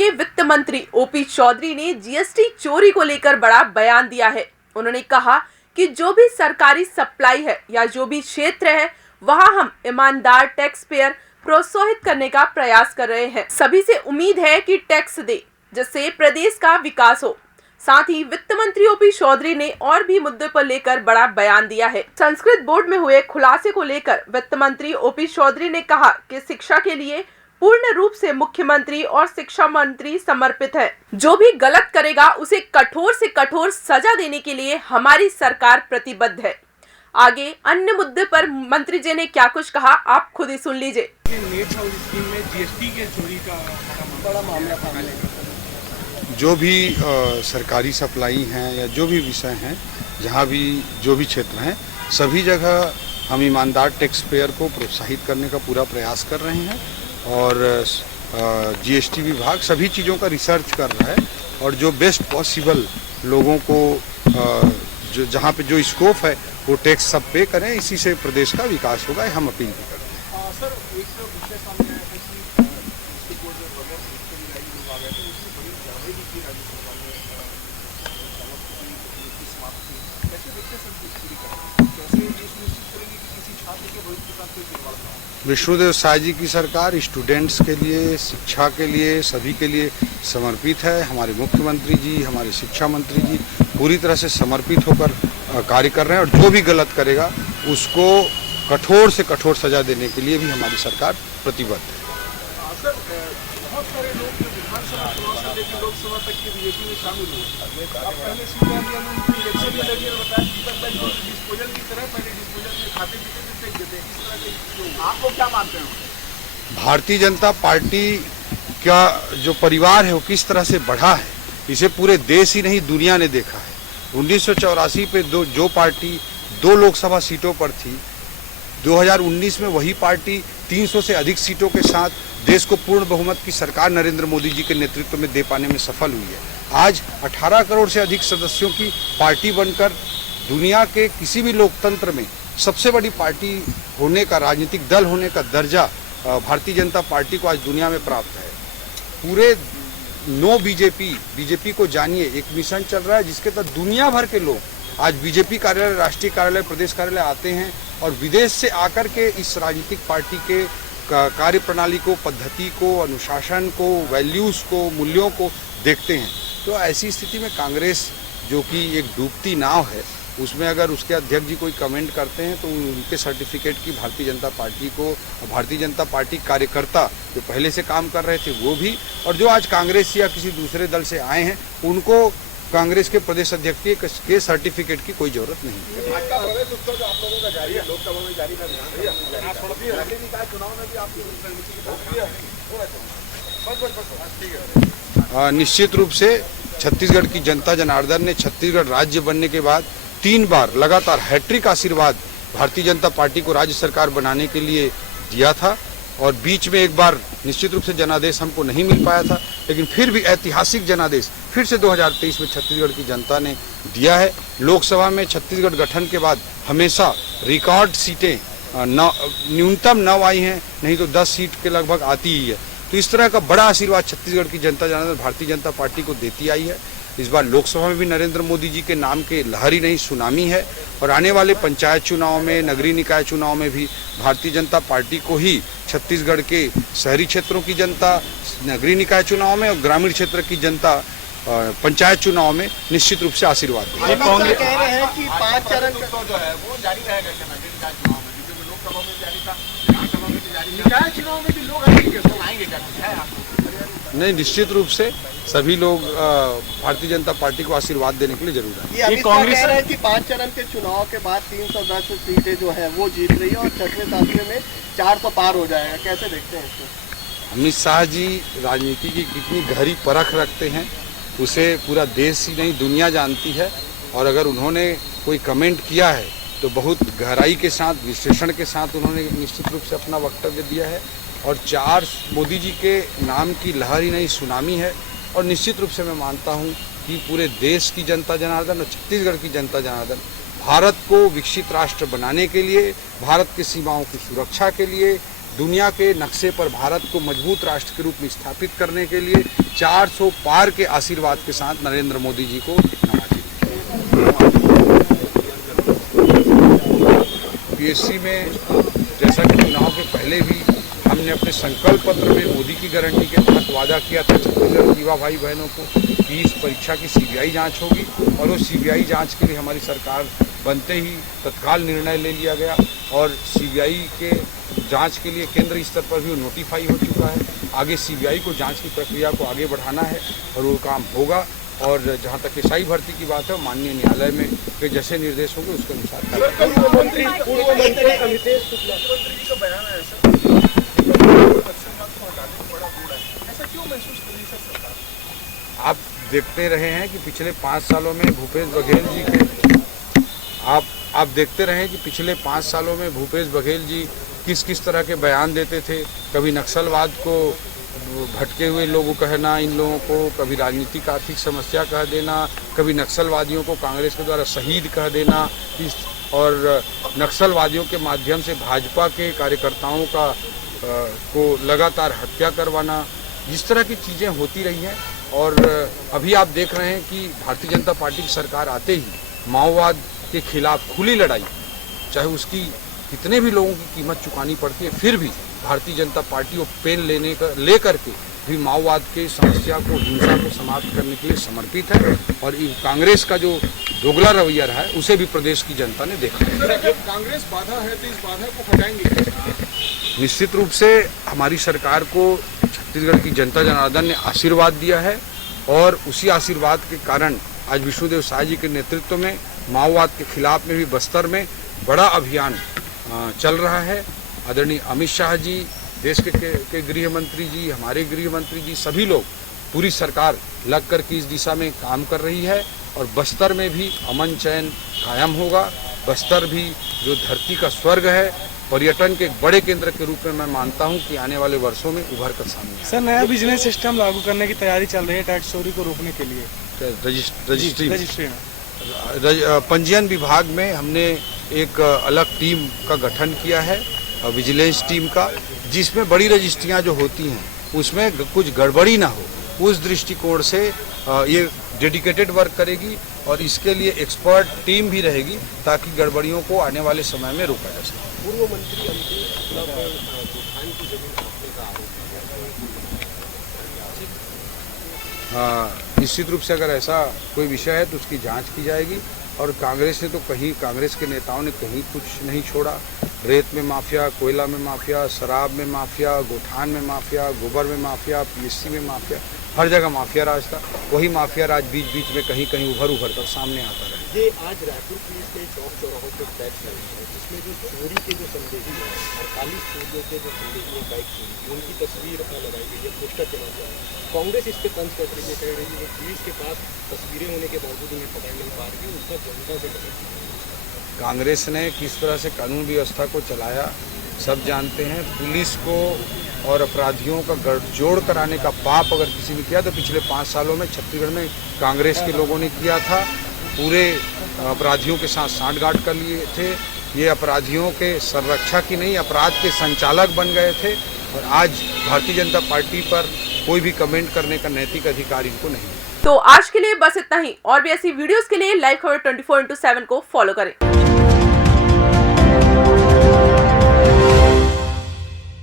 के वित्त मंत्री ओपी चौधरी ने जीएसटी चोरी को लेकर बड़ा बयान दिया है। उन्होंने कहा कि जो भी सरकारी सप्लाई है या जो भी क्षेत्र है वहां हम ईमानदार टैक्स पेयर प्रोत्साहित करने का प्रयास कर रहे हैं। सभी से उम्मीद है कि टैक्स दे जिससे प्रदेश का विकास हो। साथ ही वित्त मंत्री ओपी चौधरी ने और भी मुद्दे पर लेकर बड़ा बयान दिया है। संस्कृत बोर्ड में हुए खुलासे को लेकर वित्त मंत्री ओपी चौधरी ने कहा कि शिक्षा के लिए पूर्ण रूप से मुख्यमंत्री और शिक्षा मंत्री समर्पित है। जो भी गलत करेगा उसे कठोर से कठोर सजा देने के लिए हमारी सरकार प्रतिबद्ध है। आगे अन्य मुद्दे पर मंत्री जी ने क्या कुछ कहा आप खुद ही सुन लीजिए। नेट हाउस स्कीम में जीएसटी के चोरी का बड़ा मामला था। जो भी सरकारी सप्लाई हैं या जो भी विषय हैं, जहाँ भी जो भी क्षेत्र हैं, सभी जगह हम ईमानदार टैक्स पेयर को प्रोत्साहित करने का पूरा प्रयास कर रहे हैं और जीएसटी विभाग सभी चीज़ों का रिसर्च कर रहा है और जो बेस्ट पॉसिबल लोगों को जो जहाँ पे जो स्कोप है वो टैक्स सब पे करें, इसी से प्रदेश का विकास होगा, हम अपील भी करते हैं। सर, एक विषय सामने आया था कि डिस्ट्रिक्ट बोर्ड में बगैर लोग आ गए थे, उसमें बड़ी कार्रवाई भी की राज्य सरकार ने। समाप्त की कैसे देखते हैं सर पूरी कर कैसे ये सुनिश्चित करेंगे कि किसी छात्र के भविष्य के साथ कोई खिलवाड़ ना हो। विष्णुदेव साय जी की सरकार स्टूडेंट्स के लिए, शिक्षा के लिए, सभी के लिए समर्पित है। हमारे मुख्यमंत्री जी, हमारे शिक्षा मंत्री जी पूरी तरह से समर्पित होकर कार्य कर रहे हैं और जो भी गलत करेगा उसको कठोर से कठोर सजा देने के लिए भी हमारी सरकार प्रतिबद्ध है। सर, बहुत सारे लोग जो विधानसभा चुनाव से लेकर लोकसभा तक के बीजेपी में शामिल हुए, अब पहले इलेक्शन में लगे और बताया डिस्पोजल की तरह पहले डिस्पोजल में खाते पीते से फेंक देते हैं, इस तरह के आपको क्या मानते हैं? भारतीय जनता पार्टी का जो परिवार है वो किस तरह से बढ़ा है, इसे पूरे देश ही नहीं दुनिया ने देखा है। 1984 पे जो पार्टी 2 लोकसभा सीटों पर थी, 2019 में वही पार्टी 300 से अधिक सीटों के साथ देश को पूर्ण बहुमत की सरकार नरेंद्र मोदी जी के नेतृत्व में दे पाने में सफल हुई है। आज 18 करोड़ से अधिक सदस्यों की पार्टी बनकर दुनिया के किसी भी लोकतंत्र में सबसे बड़ी पार्टी होने का, राजनीतिक दल होने का दर्जा भारतीय जनता पार्टी को आज दुनिया में प्राप्त है। पूरे नो बीजेपी को जानिए एक मिशन चल रहा है जिसके तहत दुनिया भर के लोग आज बीजेपी कार्यालय, राष्ट्रीय कार्यालय, प्रदेश कार्यालय आते हैं और विदेश से आकर के इस राजनीतिक पार्टी के कार्य प्रणाली को, पद्धति को, अनुशासन को, वैल्यूज़ को, मूल्यों को देखते हैं। तो ऐसी स्थिति में कांग्रेस जो कि एक डूबती नाव है, उसमें अगर उसके अध्यक्ष जी कोई कमेंट करते हैं तो उनके सर्टिफिकेट की भारतीय जनता पार्टी को, भारतीय जनता पार्टी कार्यकर्ता जो पहले से काम कर रहे थे वो भी, और जो आज कांग्रेस या किसी दूसरे दल से आए हैं उनको कांग्रेस के प्रदेश अध्यक्ष के सर्टिफिकेट की कोई जरूरत नहीं है। आज का प्रवेश उत्सव जो आप लोगों का जारी है, लोकसभा में जारी का निश्चित रूप से छत्तीसगढ़ की जनता जनार्दन ने छत्तीसगढ़ राज्य बनने के बाद 3 बार लगातार हैट्रिक आशीर्वाद भारतीय जनता पार्टी को राज्य सरकार बनाने के लिए दिया था और बीच में एक बार निश्चित रूप से जनादेश हमको नहीं मिल पाया था, लेकिन फिर भी ऐतिहासिक जनादेश फिर से 2023 में छत्तीसगढ़ की जनता ने दिया है। लोकसभा में छत्तीसगढ़ गठन के बाद हमेशा रिकॉर्ड सीटें न्यूनतम 9 आई हैं, नहीं तो 10 सीट के लगभग आती ही है। तो इस तरह का बड़ा आशीर्वाद छत्तीसगढ़ की जनता जनार्दन भारतीय जनता पार्टी को देती आई है। इस बार लोकसभा में भी नरेंद्र मोदी जी के नाम के लहर ही नहीं सुनामी है और आने वाले पंचायत चुनाव में, नगरीय निकाय चुनाव में भी भारतीय जनता पार्टी को ही छत्तीसगढ़ के शहरी क्षेत्रों की जनता नगरीय निकाय चुनाव में और ग्रामीण क्षेत्र की जनता पंचायत चुनाव में निश्चित रूप से आशीर्वाद देगी। कांग्रेस कह रहे हैं कि 5 चरण जो है वो जारी रहेगा निकाय चुनाव में, क्योंकि लोकसभा में जारी था, विधानसभा में भी जारी, निकाय चुनाव में भी लोग आएंगे क्या? नहीं, निश्चित रूप से सभी लोग भारतीय जनता पार्टी को आशीर्वाद देने के लिए जरूर है। ये कांग्रेस कह रहे हैं कि 5 चरण के चुनाव के बाद 310 सीटें जो है वो जीत रही है और 6वें में 400 पार हो जाएगा, कैसे देखते हैं इसको? अमित शाह जी राजनीति की कितनी गहरी परख रखते हैं उसे पूरा देश ही नहीं दुनिया जानती है और अगर उन्होंने कोई कमेंट किया है तो बहुत गहराई के साथ, विश्लेषण के साथ उन्होंने निश्चित रूप से अपना वक्तव्य दिया है और 4 मोदी जी के नाम की लहर ही नहीं सुनामी है। और निश्चित रूप से मैं मानता हूं कि पूरे देश की जनता जनार्दन और छत्तीसगढ़ की जनता जनार्दन भारत को विकसित राष्ट्र बनाने के लिए, भारत की सीमाओं की सुरक्षा के लिए, दुनिया के नक्शे पर भारत को मजबूत राष्ट्र के रूप में स्थापित करने के लिए 400 पार के आशीर्वाद के साथ नरेंद्र मोदी जी को नवाजिए। पीएससी में जैसा कि चुनाव के पहले भी हमने अपने संकल्प पत्र में मोदी की गारंटी के तहत वादा किया था छत्तीसगढ़ के युवा भाई बहनों को कि इस परीक्षा की सीबीआई जांच होगी, और उस सीबीआई जांच के लिए हमारी सरकार बनते ही तत्काल निर्णय ले लिया गया और सीबीआई के जांच के लिए केंद्र स्तर पर भी वो नोटिफाई हो चुका है। आगे सीबीआई को जांच की प्रक्रिया को आगे बढ़ाना है और वो काम होगा। और जहां तक एसआई भर्ती की बात है, माननीय न्यायालय में के जैसे निर्देश होंगे उसके अनुसार। पूर्व मंत्री अमितेश शुक्ला जी का बयान है सर, ऐसा क्यों महसूस कर रही है सरकार? आप देखते रहे हैं कि पिछले 5 सालों में भूपेश बघेल जी के आप देखते रहे कि पिछले 5 सालों में भूपेश बघेल जी किस किस तरह के बयान देते थे। कभी नक्सलवाद को भटके हुए लोगों कहना इन लोगों को, कभी राजनीतिक आर्थिक समस्या कह देना, कभी नक्सलवादियों को कांग्रेस के द्वारा शहीद कह देना, और नक्सलवादियों के माध्यम से भाजपा के कार्यकर्ताओं को लगातार हत्या करवाना, जिस तरह की चीज़ें होती रही हैं। और अभी आप देख रहे हैं कि भारतीय जनता पार्टी की सरकार आते ही माओवाद के खिलाफ खुली लड़ाई, चाहे उसकी कितने भी लोगों की कीमत चुकानी पड़ती है, फिर भी भारतीय जनता पार्टी वो पेन ले करके भी माओवाद के समस्या को, हिंसा को समाप्त करने के लिए समर्पित है। और कांग्रेस का जो दोगला रवैया रहा है उसे भी प्रदेश की जनता ने देखा है। कांग्रेस बाधा है तो इस बाधा को हटाएंगे? निश्चित रूप से हमारी सरकार को छत्तीसगढ़ की जनता जनार्दन ने आशीर्वाद दिया है और उसी आशीर्वाद के कारण आज विष्णुदेव साय जी के नेतृत्व में माओवाद के खिलाफ में भी बस्तर में बड़ा अभियान चल रहा है। आदरणीय अमित शाह जी, देश के गृह मंत्री जी, हमारे गृह मंत्री जी, सभी लोग, पूरी सरकार लग कर के इस दिशा में काम कर रही है और बस्तर में भी अमन चैन कायम होगा। बस्तर भी जो धरती का स्वर्ग है, पर्यटन के एक बड़े केंद्र के रूप में मैं मानता हूं कि आने वाले वर्षों में उभर कर सामने आएगा। सर, नया बिजनेस सिस्टम लागू करने की तैयारी चल रही है टैक्स चोरी को रोकने के लिए। रजिस्ट्री में पंजीयन विभाग में हमने एक अलग टीम का गठन किया है, विजिलेंस टीम का, जिसमें बड़ी रजिस्ट्रियां जो होती हैं उसमें कुछ गड़बड़ी ना हो, उस दृष्टिकोण से ये डेडिकेटेड वर्क करेगी और इसके लिए एक्सपर्ट टीम भी रहेगी ताकि गड़बड़ियों को आने वाले समय में रोका जा सके। पूर्व मंत्री अमितेश शुक्ला पर गोठान की जमीन काटने का आरोप है। निश्चित रूप से अगर ऐसा कोई विषय है तो उसकी जांच की जाएगी और कांग्रेस ने तो कहीं, कांग्रेस के नेताओं ने कहीं कुछ नहीं छोड़ा। रेत में माफिया, कोयला में माफिया, शराब में माफिया, गोठान में माफिया, गोबर में माफिया, पीएससी में माफिया, हर जगह माफिया राज था। वही माफिया राज बीच बीच में कहीं कहीं उभर कर सामने आता रहा। ये आज रायपुर पुलिस के चौक चौराहों पर टैक्स लगे हैं, जिसमें जो चोरी के जो संदेही हैं, 48 चोरियों के जो संदेही है बाइक चोरी की, उनकी तस्वीर लगाई गई है, पोस्टर चला गया है। कांग्रेस इस पर तंज करके ये कह रही है कि पुलिस के पास तस्वीरें होने के बावजूद उन्हें पकड़ नहीं पा रही है, उनका जनता से गलत। कांग्रेस ने किस तरह से कानून व्यवस्था को चलाया सब जानते हैं। पुलिस को और अपराधियों का गठजोड़ कराने का पाप अगर किसी ने किया तो पिछले 5 सालों में छत्तीसगढ़ में कांग्रेस के लोगों ने किया था। पूरे अपराधियों के साथ सांठगांठ कर लिए थे। ये अपराधियों के संरक्षक ही नहीं, अपराध के संचालक बन गए थे और आज भारतीय जनता पार्टी पर कोई भी कमेंट करने का नैतिक अधिकार इनको नहीं। तो आज के लिए बस इतना ही। और भी ऐसी वीडियोस के लिए लाइव खबर 24/7 को फॉलो करें।